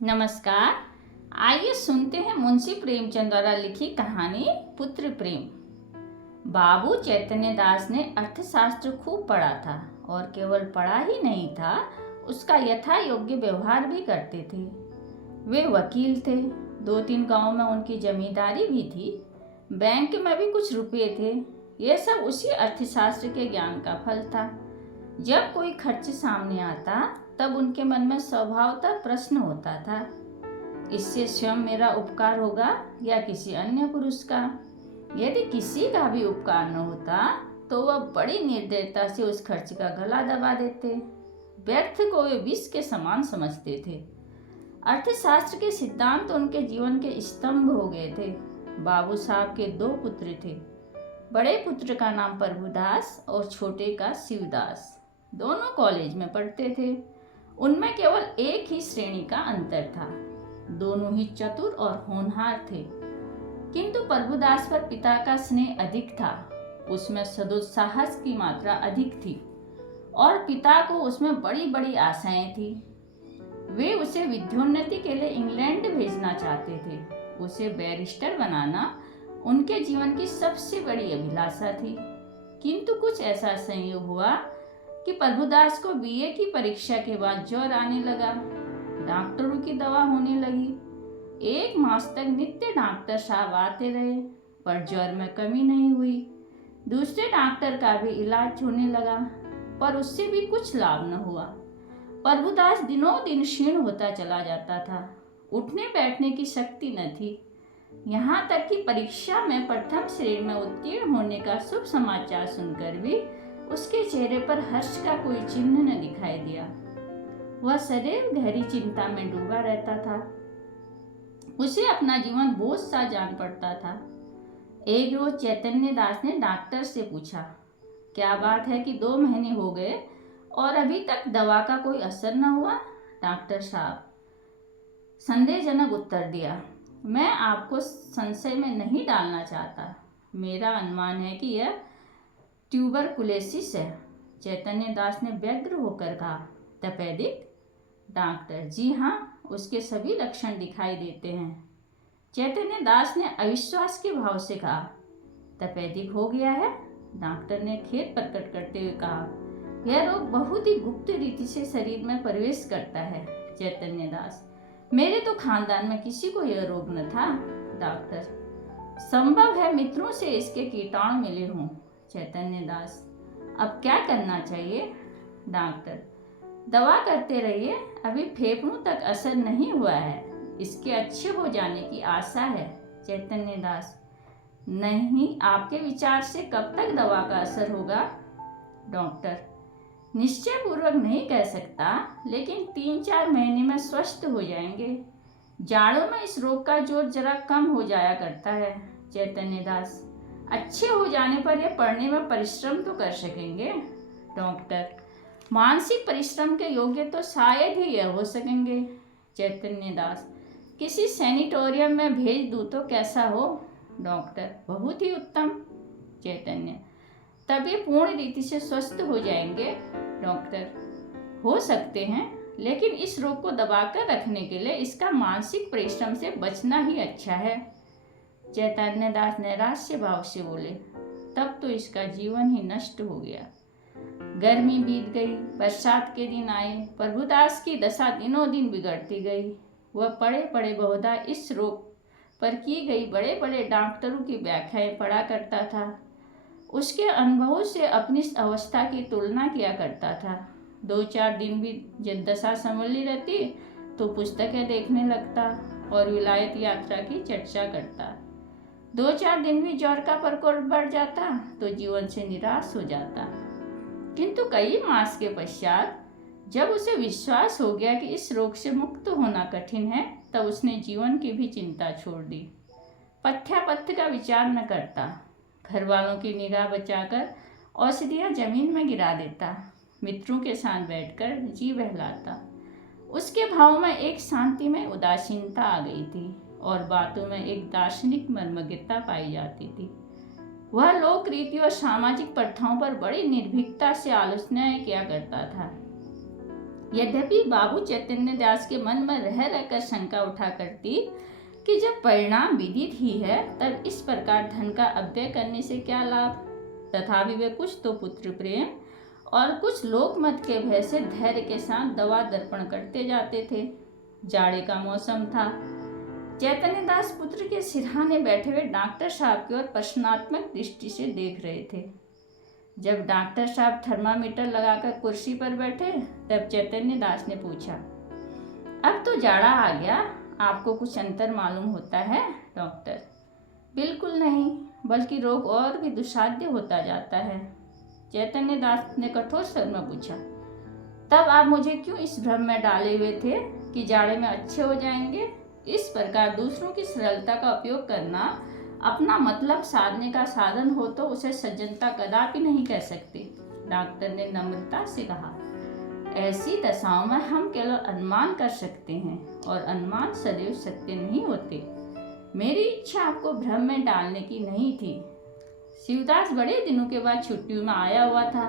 नमस्कार। आइए सुनते हैं मुंशी प्रेमचंद द्वारा लिखी कहानी पुत्र प्रेम। बाबू चैतन्य दास ने अर्थशास्त्र खूब पढ़ा था और केवल पढ़ा ही नहीं था, उसका यथा योग्य व्यवहार भी करते थे। वे वकील थे, 2-3 गांव में उनकी जमींदारी भी थी, बैंक में भी कुछ रुपए थे। ये सब उसी अर्थशास्त्र के ज्ञान का फल था। जब कोई खर्च सामने आता तब उनके मन में स्वभावतः प्रश्न होता था, इससे स्वयं मेरा उपकार होगा या किसी अन्य पुरुष का। यदि किसी का भी उपकार न होता तो वह बड़ी निर्दयता से उस खर्च का गला दबा देते। व्यर्थ को वे विष के समान समझते थे। अर्थशास्त्र के सिद्धांत तो उनके जीवन के स्तंभ हो गए थे। बाबू साहब के 2 पुत्र थे। बड़े पुत्र का नाम प्रभुदास और छोटे का शिवदास। दोनों कॉलेज में पढ़ते थे। उनमें केवल एक ही श्रेणी का अंतर था। दोनों ही चतुर और होनहार थे, किंतु प्रभुदास पर पिता का स्नेह अधिक था। उसमें सदुत्साहस की मात्रा अधिक थी और पिता को उसमें बड़ी बड़ी आशाएं थी। वे उसे विद्योन्नति के लिए इंग्लैंड भेजना चाहते थे। उसे बैरिस्टर बनाना उनके जीवन की सबसे बड़ी अभिलाषा थी। किंतु कुछ ऐसा संयोग हुआ कि प्रभुदास को बीए की परीक्षा के बाद ज्वर आने लगा। डॉक्टरों की दवा होने लगी। 1 मास तक नित्य डॉक्टर साहब आते रहे, पर ज्वर में कमी नहीं हुई। दूसरे डॉक्टर का भी इलाज होने लगा, पर उससे भी कुछ लाभ न हुआ। प्रभुदास दिनों दिन क्षीण होता चला जाता था। उठने बैठने की शक्ति न थी। यहाँ तक कि परीक्षा में प्रथम श्रेणी में उत्तीर्ण होने का शुभ समाचार सुनकर भी उसके चेहरे पर हर्ष का कोई चिन्ह न दिखाई दिया। वह सदैव गहरी चिंता में डूबा रहता था। उसे अपना जीवन बोझ सा जान पड़ता था। एक रोज चैतन्य दास ने डॉक्टर से पूछा, क्या बात है कि 2 महीने हो गए और अभी तक दवा का कोई असर न हुआ? डॉक्टर साहब संदेहजनक उत्तर दिया, मैं आपको संशय में नहीं डालना चाहता। मेरा अनुमान है कि यह ट्यूबरकुलोसिस है। चैतन्य दास ने व्यग्र होकर कहा, तपेदिक? डॉक्टर, जी हाँ, उसके सभी लक्षण दिखाई देते हैं। चैतन्य दास ने अविश्वास के भाव से कहा, तपेदिक हो गया है? डॉक्टर ने खेद प्रकट करते हुए कहा, यह रोग बहुत ही गुप्त रीति से शरीर में प्रवेश करता है। चैतन्य दास, मेरे तो खानदान में किसी को यह रोग न था। डॉक्टर, संभव है मित्रों से इसके कीटाणु मिले हों। चैतन्य दास, अब क्या करना चाहिए? डॉक्टर, दवा करते रहिए, अभी फेफड़ों तक असर नहीं हुआ है, इसके अच्छे हो जाने की आशा है। चैतन्य दास, नहीं, आपके विचार से कब तक दवा का असर होगा? डॉक्टर, निश्चय पूर्वक नहीं कह सकता, लेकिन 3-4 महीने में स्वस्थ हो जाएंगे। जाड़ों में इस रोग का जोर जरा कम हो जाया करता है। चैतन्य दास, अच्छे हो जाने पर यह पढ़ने में परिश्रम तो कर सकेंगे। डॉक्टर, मानसिक परिश्रम के योग्य तो शायद ही यह हो सकेंगे। चैतन्य दास, किसी सैनिटोरियम में भेज दूँ तो कैसा हो? डॉक्टर, बहुत ही उत्तम। चैतन्य, तब ये पूर्ण रीति से स्वस्थ हो जाएंगे। डॉक्टर, हो सकते हैं, लेकिन इस रोग को दबाकर रखने के लिए इसका मानसिक परिश्रम से बचना ही अच्छा है। चैतन्य दास नैराश्य भाव से बोले, तब तो इसका जीवन ही नष्ट हो गया। गर्मी बीत गई, बरसात के दिन आए। प्रभुदास की दशा दिनों दिन बिगड़ती गई। वह पड़े पड़े बहुधा इस रोग पर की गई बड़े बड़े डॉक्टरों की व्याख्याएं पढ़ा करता था। उसके अनुभवों से अपनी अवस्था की तुलना किया करता था। 2-4 दिन भी जब दशा संभली रहती तो पुस्तकें देखने लगता और विलायत यात्रा की चर्चा करता। 2-4 दिन भी ज्वर का प्रकोप बढ़ जाता तो जीवन से निराश हो जाता। किंतु कई मास के पश्चात जब उसे विश्वास हो गया कि इस रोग से मुक्त होना कठिन है, तब उसने जीवन की भी चिंता छोड़ दी। पथ्यापथ्य का विचार न करता, घर वालों की निगाह बचाकर औषधियाँ जमीन में गिरा देता, मित्रों के साथ बैठकर जी बहलाता। उसके भाव में एक शांति में उदासीनता आ गई थी और बातों में एक दार्शनिक मर्मज्ञता पाई जाती थी। वह लोक रीति और सामाजिक प्रथाओं पर बड़ी निर्भीकता से आलोचनाएं किया करता था। यद्यपि बाबू चैतन्य दास के मन में रह रहकर शंका उठा करती कि जब परिणाम विदित ही है तब इस प्रकार धन का अपव्यय करने से क्या लाभ। तथापि वे कुछ तो पुत्र प्रेम और कुछ लोकमत के भय से धैर्य के साथ दवा दर्पण करते जाते थे। जाड़े का मौसम था। चैतन्य दास पुत्र के सिरहाने बैठे हुए डॉक्टर साहब की ओर प्रश्नात्मक दृष्टि से देख रहे थे। जब डॉक्टर साहब थर्मामीटर लगाकर कुर्सी पर बैठे तब चैतन्य दास ने पूछा, अब तो जाड़ा आ गया, आपको कुछ अंतर मालूम होता है डॉक्टर? बिल्कुल नहीं, बल्कि रोग और भी दुस्साध्य होता जाता है। चैतन्य दास ने कठोर स्वर में पूछा, तब आप मुझे क्यों इस भ्रम में डाले हुए थे कि जाड़े में अच्छे हो जाएंगे? इस प्रकार दूसरों की सरलता का उपयोग करना अपना मतलब साधने का साधन हो तो उसे सज्जनता कदापि नहीं कह सकते। डॉक्टर ने नम्रता से कहा, ऐसी दशाओं में हम केवल अनुमान कर सकते हैं और अनुमान सदैव सत्य नहीं होते। मेरी इच्छा आपको भ्रम में डालने की नहीं थी। शिवदास बड़े दिनों के बाद छुट्टियों में आया हुआ था।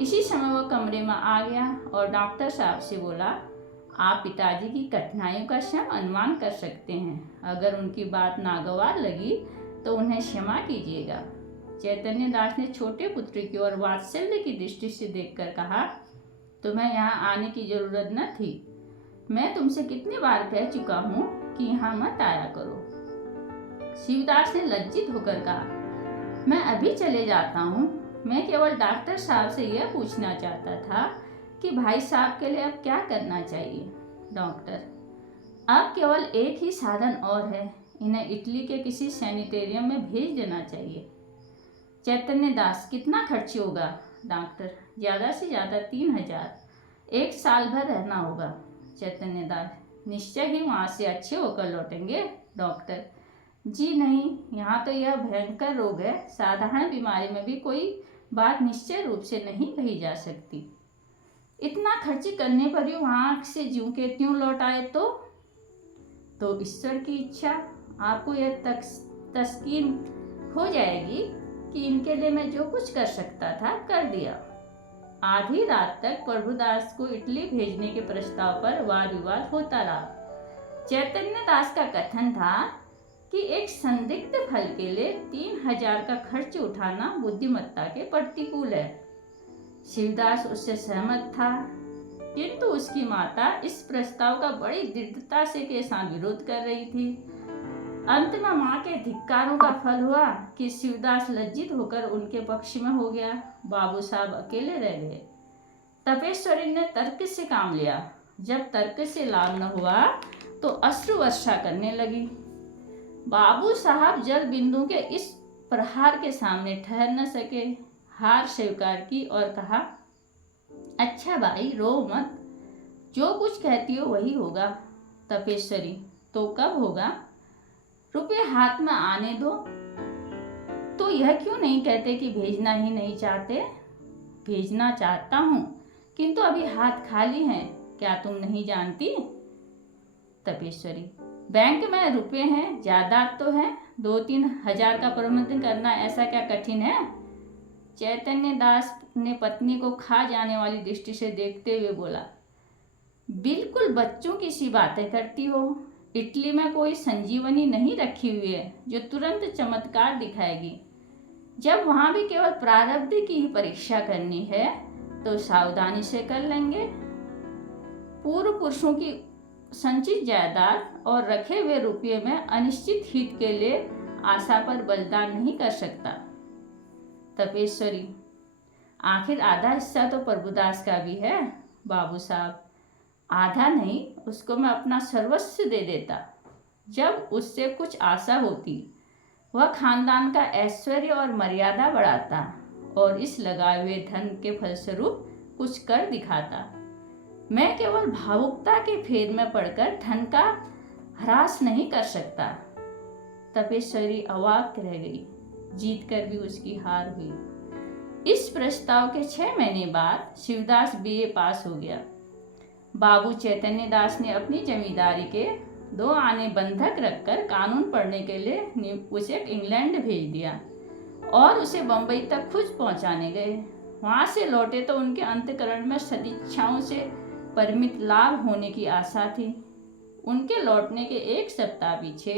इसी समय वह कमरे में आ गया और डॉक्टर साहब से बोला, आप पिताजी की कठिनाइयों का स्वयं अनुमान कर सकते हैं। अगर उनकी बात नागवार लगी तो उन्हें क्षमा कीजिएगा। चैतन्य दास ने छोटे पुत्र की ओर वात्सल्य की दृष्टि से देखकर कहा, तुम्हें यहाँ आने की जरूरत न थी। मैं तुमसे कितनी बार कह चुका हूँ कि यहाँ मत आया करो। शिवदास ने लज्जित होकर कहा, मैं अभी चले जाता हूँ। मैं केवल डॉक्टर साहब से यह पूछना चाहता था कि भाई साहब के लिए अब क्या करना चाहिए। डॉक्टर, अब केवल एक ही साधन और है, इन्हें इटली के किसी सैनिटेरियम में भेज देना चाहिए। चैतन्य दास, कितना खर्च होगा? डॉक्टर, ज़्यादा से ज़्यादा 3000। 1 साल भर रहना होगा। चैतन्य दास, निश्चय ही वहाँ से अच्छे होकर लौटेंगे? डॉक्टर, जी नहीं, यहाँ तो यह भयंकर रोग है, साधारण बीमारी में भी कोई बात निश्चय रूप से नहीं कही जा सकती। इतना खर्च करने पर भी वहाँ से ज्यों के त्यों लौट आए तो ईश्वर की इच्छा। आपको यह तस्कीन हो जाएगी कि इनके लिए मैं जो कुछ कर सकता था कर दिया। आधी रात तक प्रभुदास को इटली भेजने के प्रस्ताव पर वाद विवाद होता रहा। चैतन्य दास का कथन था कि एक संदिग्ध फल के लिए 3000 का खर्च उठाना बुद्धिमत्ता के प्रतिकूल है। शिवदास उससे सहमत था, किंतु उसकी माता इस प्रस्ताव का बड़ी दृढ़ता से के साथ विरोध कर रही थी। अंत में माँ के धिक्कारों का फल हुआ कि शिवदास लज्जित होकर उनके पक्ष में हो गया। बाबू साहब अकेले रह गए। तपेश्वरी ने तर्क से काम लिया। जब तर्क से लाभ न हुआ तो अश्रु वर्षा करने लगी। बाबू साहब जल बिंदु के इस प्रहार के सामने ठहर न सके। हार स्वीकार की और कहा, अच्छा भाई, रो मत, जो कुछ कहती हो वही होगा। तपेश्वरी, तो कब होगा? रुपये हाथ में आने दो। तो यह क्यों नहीं कहते कि भेजना ही नहीं चाहते? भेजना चाहता हूँ, किंतु अभी हाथ खाली हैं, क्या तुम नहीं जानती? तपेश्वरी, बैंक में रुपए हैं, जायदाद तो है, 2-3 हजार का प्रबंधन करना ऐसा क्या कठिन है? चैतन्य दास ने पत्नी को खा जाने वाली दृष्टि से देखते हुए बोला, बिल्कुल बच्चों की सी बातें करती हो। इटली में कोई संजीवनी नहीं रखी हुई है जो तुरंत चमत्कार दिखाएगी। जब वहाँ भी केवल प्रारब्ध की ही परीक्षा करनी है तो सावधानी से कर लेंगे। पूर्व पुरुषों की संचित जायदाद और रखे हुए रुपये में अनिश्चित हित के लिए आशा पर बलिदान नहीं कर सकता। तपेश्वरी, आखिर आधा हिस्सा तो प्रभुदास का भी है। बाबू साहब, आधा नहीं, उसको मैं अपना सर्वस्व दे देता। जब उससे कुछ आशा होती वह खानदान का ऐश्वर्य और मर्यादा बढ़ाता और इस लगाए हुए धन के फलस्वरूप कुछ कर दिखाता। मैं केवल भावुकता के फेर में पड़कर धन का ह्रास नहीं कर सकता। तपेश्वरी अवाक रह गई। जीत कर भी उसकी हार हुई। इस प्रस्ताव के 6 महीने बाद शिवदास BA पास हो गया। बाबू चैतन्य दास ने अपनी जमींदारी के 2 आने बंधक रखकर कानून पढ़ने के लिए उसे इंग्लैंड भेज दिया और उसे बंबई तक खुद पहुंचाने गए। वहां से लौटे तो उनके अंतःकरण में सदिच्छाओं से परिमित लाभ होने की आशा थी। उनके लौटने के एक सप्ताह पीछे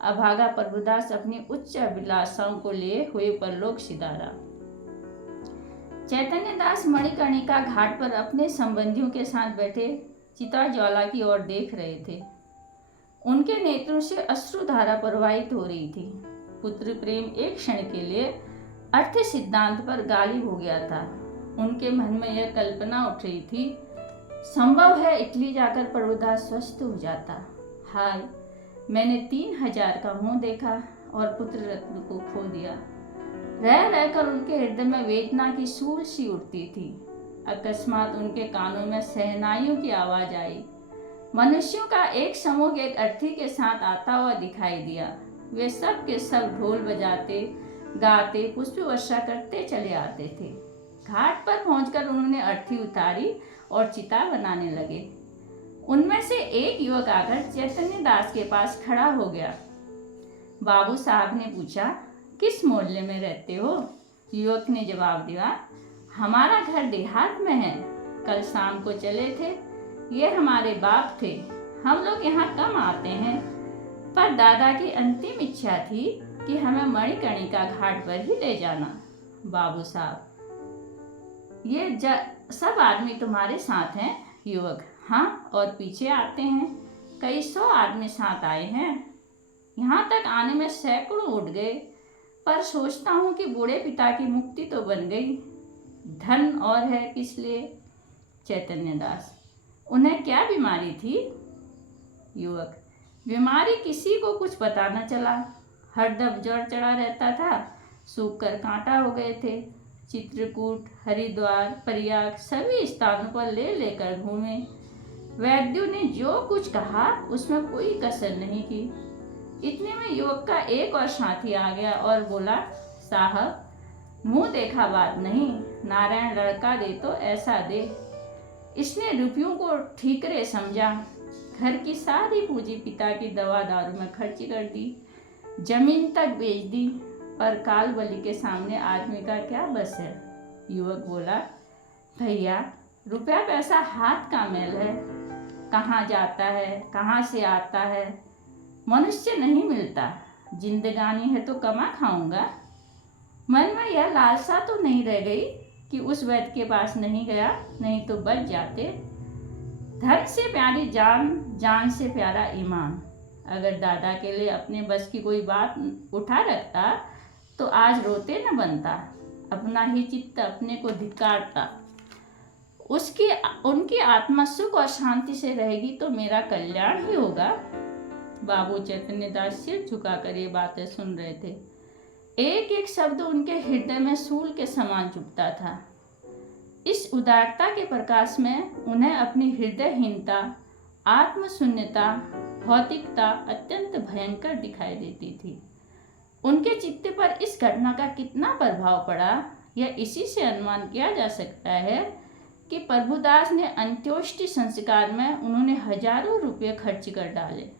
अभागा प्रभुदास अपनी उच्च अभिलाषाओं को लिए हुए परलोक सिधारा। चैतन्य दास मणिकर्णिका घाट पर अपने संबंधियों के साथ बैठे चिता ज्वाला की ओर देख रहे थे। उनके नेत्रों से अश्रुधारा प्रवाहित हो रही थी। पुत्र प्रेम एक क्षण के लिए अर्थ सिद्धांत पर गालिब हो गया था। उनके मन में यह कल्पना उठ रही थी, संभव है इटली जाकर प्रभुदास स्वस्थ हो जाता। हाय, मैंने 3000 का मुंह देखा और पुत्र रत्न को खो दिया। रह रहकर उनके हृदय में वेदना की सूल सी उठती थी। अकस्मात उनके कानों में शहनाइयों की आवाज आई। मनुष्यों का एक समूह एक अर्थी के साथ आता हुआ दिखाई दिया। वे सब के सब ढोल बजाते गाते पुष्प वर्षा करते चले आते थे। घाट पर पहुंचकर उन्होंने अर्थी उतारी और चिता बनाने लगे। उनमें से एक युवक आकर चैतन्य दास के पास खड़ा हो गया। बाबू साहब ने पूछा, किस मोहल्ले में रहते हो? युवक ने जवाब दिया, हमारा घर देहात में है। कल शाम को चले थे। ये हमारे बाप थे। हम लोग यहाँ कम आते हैं, पर दादा की अंतिम इच्छा थी कि हमें मणिकर्णिका घाट पर ही ले जाना। बाबू साहब, ये सब आदमी तुम्हारे साथ हैं? युवक, हाँ, और पीछे आते हैं। कई 100 आदमी साथ आए हैं। यहाँ तक आने में सैकड़ों उठ गए, पर सोचता हूँ कि बूढ़े पिता की मुक्ति तो बन गई। धन और है किस लिए? चैतन्य दास, उन्हें क्या बीमारी थी? युवक, बीमारी किसी को कुछ पता न चला। हरदम ज्वर चढ़ा रहता था, सूख कर कांटा हो गए थे। चित्रकूट, हरिद्वार, प्रयाग सभी स्थानों पर ले लेकर घूमे। वैद्यों ने जो कुछ कहा उसमें कोई कसर नहीं की। इतने में युवक का एक और साथी आ गया और बोला, साहब, मुंह देखा बात नहीं, नारायण लड़का दे तो ऐसा दे। इसने रुपयों को ठीकरे समझा। घर की सारी पूंजी पिता की दवा दारू में खर्च कर दी, जमीन तक बेच दी, पर काल बलि के सामने आदमी का क्या बस है? युवक बोला, भैया, रुपया पैसा हाथ का मैल है। कहाँ जाता है, कहाँ से आता है, मनुष्य नहीं मिलता। जिंदगानी है तो कमा खाऊंगा। मन में यह लालसा तो नहीं रह गई कि उस वैद्य के पास नहीं गया, नहीं तो बच जाते। धन से प्यारी जान, जान से प्यारा ईमान। अगर दादा के लिए अपने बस की कोई बात उठा रखता तो आज रोते न बनता, अपना ही चित्त अपने को धिक्कारता। उनकी आत्मा सुख और शांति से रहेगी तो मेरा कल्याण ही होगा। बाबू चैतन्य दास सिर झुकाकर ये बातें सुन रहे थे। एक एक शब्द उनके हृदय में सूल के समान चुभता था। इस उदारता के प्रकाश में उन्हें अपनी हृदयहीनता, आत्मशून्यता, भौतिकता अत्यंत भयंकर दिखाई देती थी। उनके चित्त पर इस घटना का कितना प्रभाव पड़ा, यह इसी से अनुमान किया जा सकता है कि प्रभुदास ने अंत्योष्टि संस्कार में उन्होंने हजारों रुपये खर्च कर डाले।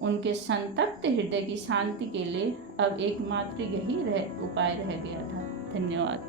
उनके संतप्त हृदय की शांति के लिए अब एकमात्र यही उपाय रह गया था। धन्यवाद।